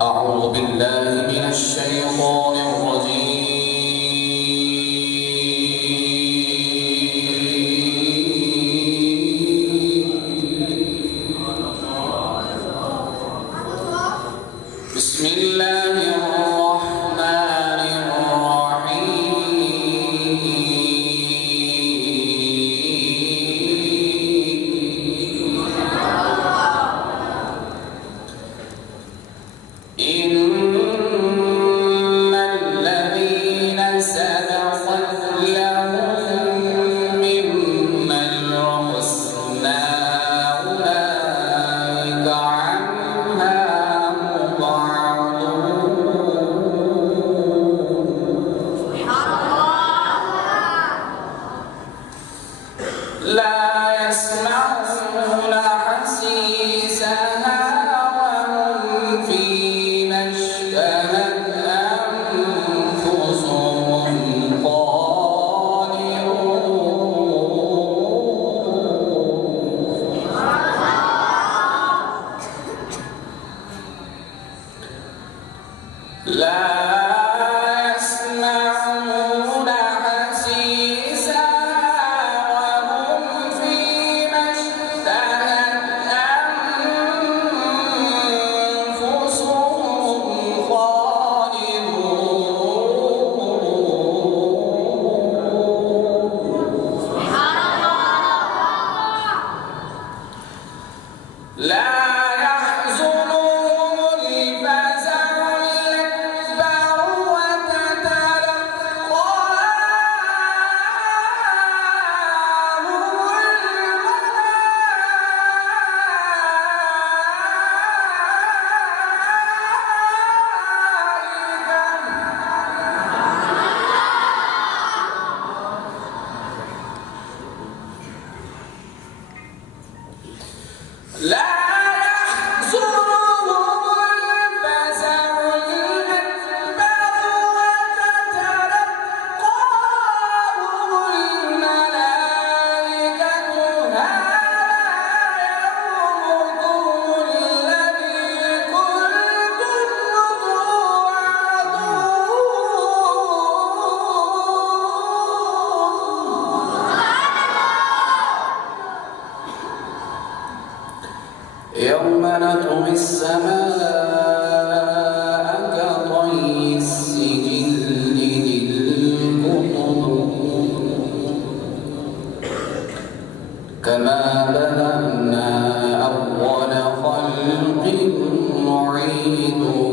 أعوذ بالله من الشيطان الرجيم. بسم الله الرحمن الرحيم. إن الذين سبقت لهم منا الحسنى أولئك عنها لا يسمعون حسيسها وهم فيما اشتهت أنفسهم خالدون. لا يسمعون حسيسها لا يحزنهم الفزع الأكبر وتتلقاهم الملائكة لا يحزنهم الفزع الأكبر وتتلقاهم الملائكة هذا يومكم الذي كنتم توعدون. يوم نطوي السماء كطي السجل للكتب كما بدأنا أول خلق نعيده